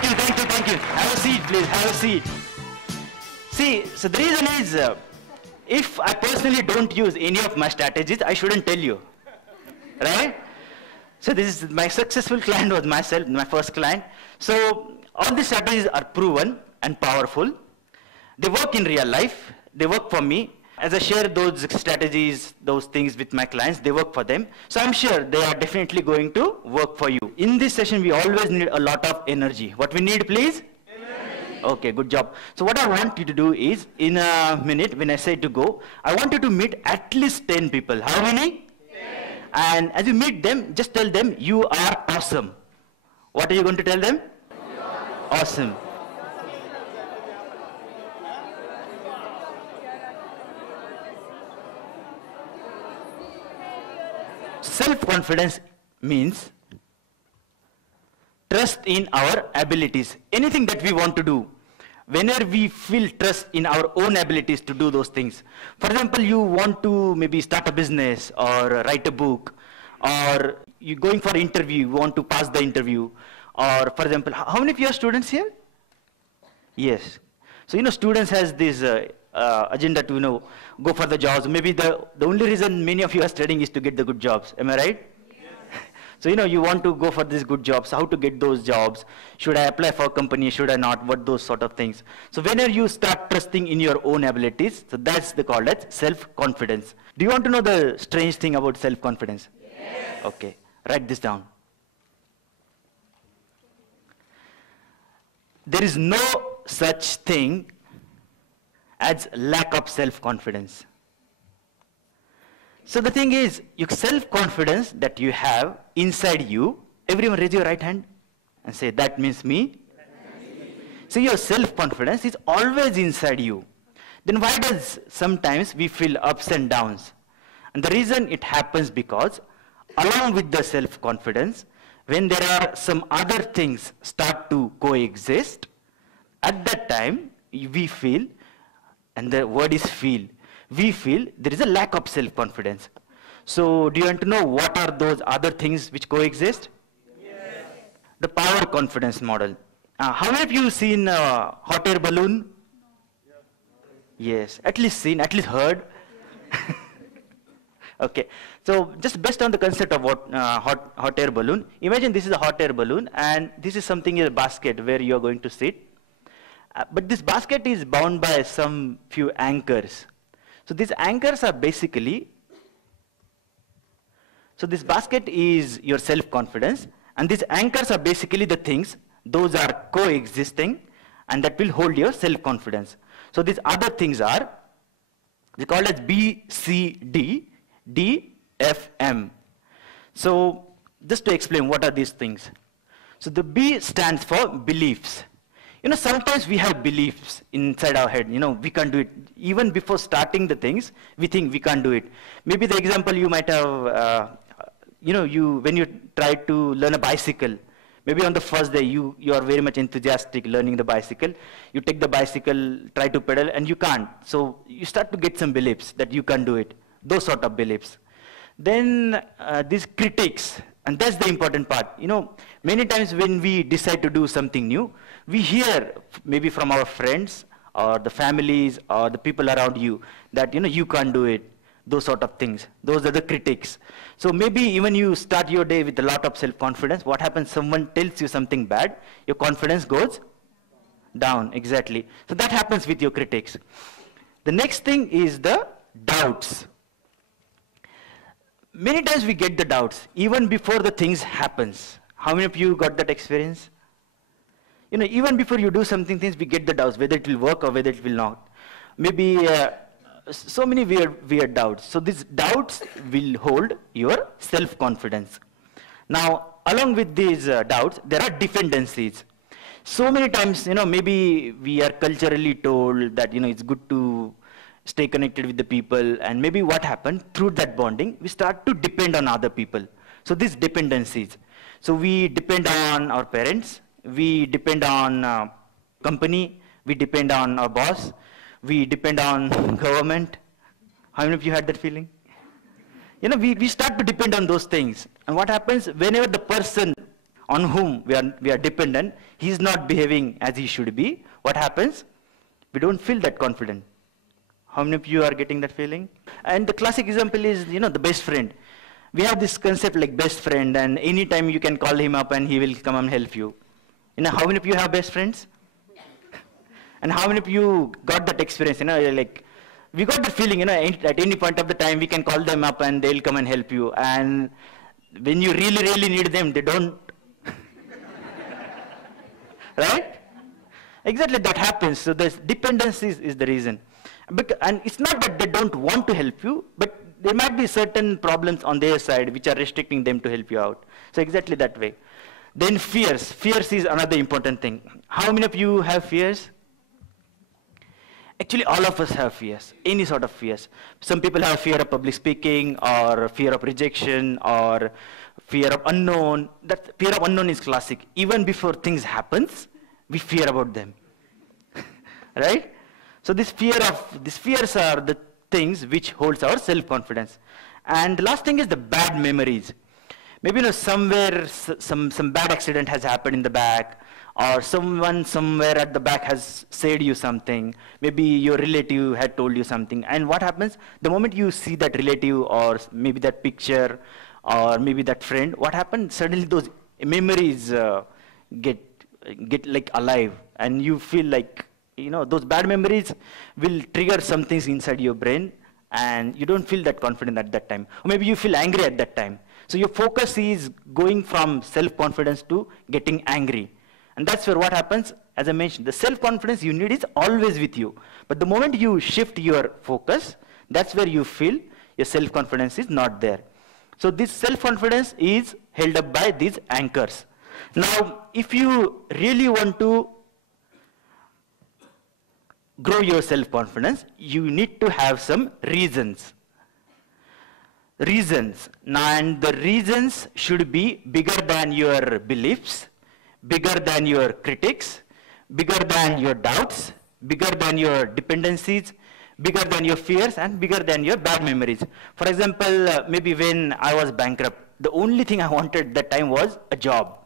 Thank you, thank you, thank you. Have a seat, please, have a seat. See, so the reason is, if I personally don't use any of my strategies, I shouldn't tell you, right? So this is my successful client was myself, my first client. So all these strategies are proven and powerful. They work in real life. They work for me. As I share those strategies, those things with my clients, they work for them. So I'm sure they are definitely going to work for you. In this session, we always need a lot of energy. What we need, please? Energy. Okay, good job. So what I want you to do is, in a minute, when I say to go, I want you to meet at least 10 people. How many? 10. And as you meet them, just tell them, you are awesome. What are you going to tell them? Awesome. Self-confidence means trust in our abilities. Anything that we want to do, whenever we feel trust in our own abilities to do those things. For example, you want to maybe start a business or write a book, or you're going for an interview, you want to pass the interview. Or for example, how many of you are students here? Yes. So students has this agenda to go for the jobs. Maybe the only reason many of you are studying is to get the good jobs. Am I right? Yes. So you want to go for these good jobs. How to get those jobs? Should I apply for a company? Should I not? What those sort of things. So whenever you start trusting in your own abilities, so that's called as self-confidence. Do you want to know the strange thing about self-confidence? Yes. Okay. Write this down. There is no such thing as lack of self-confidence. So the thing is, your self-confidence that you have inside you, everyone raise your right hand and say, that means me. So your self-confidence is always inside you. Then why does sometimes we feel ups and downs? And the reason it happens because along with the self-confidence, when there are some other things start to coexist, at that time we feel, and the word is feel, we feel there is a lack of self-confidence. So do you want to know what are those other things which coexist? Yes. The power confidence model. How many of you seen hot air balloon? Yes, at least seen, at least heard. Okay, so just based on the concept of what hot air balloon, imagine this is a hot air balloon and this is something in a basket where you are going to sit. But this basket is bound by some few anchors. So these anchors are basically, so this basket is your self-confidence, and these anchors are basically the things, those are coexisting, and that will hold your self-confidence. So these other things are, they call as B, C, D, D, F, M. So just to explain what are these things. So the B stands for beliefs. Sometimes we have beliefs inside our head, we can't do it. Even before starting the things, we think we can't do it. Maybe the example you might have, when you try to learn a bicycle, maybe on the first day you are very much enthusiastic learning the bicycle. You take the bicycle, try to pedal, and you can't. So you start to get some beliefs that you can't do it, those sort of beliefs. Then these critics, and that's the important part. Many times when we decide to do something new, we hear maybe from our friends or the families or the people around you that you can't do it, those sort of things. Those are the critics. So maybe even you start your day with a lot of self-confidence. What happens? Someone tells you something bad, your confidence goes down. Exactly. So that happens with your critics. The next thing is the doubts. Many times we get the doubts even before the things happens. How many of you got that experience? Even before you do something, things we get the doubts whether it will work or whether it will not. Maybe so many weird doubts. So these doubts will hold your self-confidence. Now, along with these doubts, there are dependencies. So many times, maybe we are culturally told that it's good to stay connected with the people, and maybe what happened through that bonding, we start to depend on other people. So these dependencies. So we depend on our parents, we depend on company, we depend on our boss, we depend on government. How many of you had that feeling? We start to depend on those things. And what happens whenever the person on whom we are dependent, he's not behaving as he should be, what happens? We don't feel that confident. How many of you are getting that feeling? And the classic example is, the best friend. We have this concept like best friend, and anytime you can call him up and he will come and help you. How many of you have best friends? And how many of you got that experience? Like, we got the feeling, at any point of the time we can call them up and they'll come and help you. And when you really, really need them, they don't. Right? Exactly, that happens. So this dependence is the reason. And it's not that they don't want to help you, but there might be certain problems on their side which are restricting them to help you out. So exactly that way. Then fears. Fears is another important thing. How many of you have fears? Actually, all of us have fears, any sort of fears. Some people have fear of public speaking, or fear of rejection, or fear of unknown. That fear of unknown is classic. Even before things happens, we fear about them, right? So these fears are the things which holds our self-confidence. And the last thing is the bad memories. Maybe somewhere some bad accident has happened in the back, or someone somewhere at the back has said you something. Maybe your relative had told you something. And what happens? The moment you see that relative, or maybe that picture, or maybe that friend, what happens? Suddenly those memories get like alive, and you feel like, those bad memories will trigger some things inside your brain, and you don't feel that confident at that time. Or maybe you feel angry at that time. So your focus is going from self-confidence to getting angry. And that's where what happens, as I mentioned, the self-confidence you need is always with you. But the moment you shift your focus, that's where you feel your self-confidence is not there. So this self-confidence is held up by these anchors. Now, if you really want to grow your self-confidence, you need to have some reasons. And the reasons should be bigger than your beliefs, bigger than your critics, bigger than your doubts, bigger than your dependencies, bigger than your fears, and bigger than your bad memories. For example, maybe when I was bankrupt, the only thing I wanted that time was a job.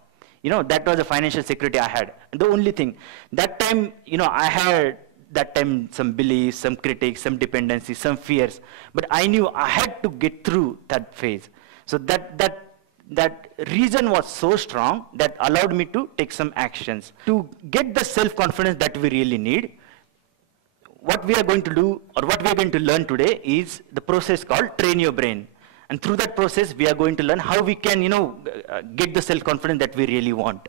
That was a financial security I had. And the only thing. That time, I had some beliefs, some critics, some dependencies, some fears. But I knew I had to get through that phase. So that reason was so strong that allowed me to take some actions. To get the self-confidence that we really need, what we are going to do, or what we are going to learn today, is the process called train your brain. And through that process, we are going to learn how we can, get the self-confidence that we really want.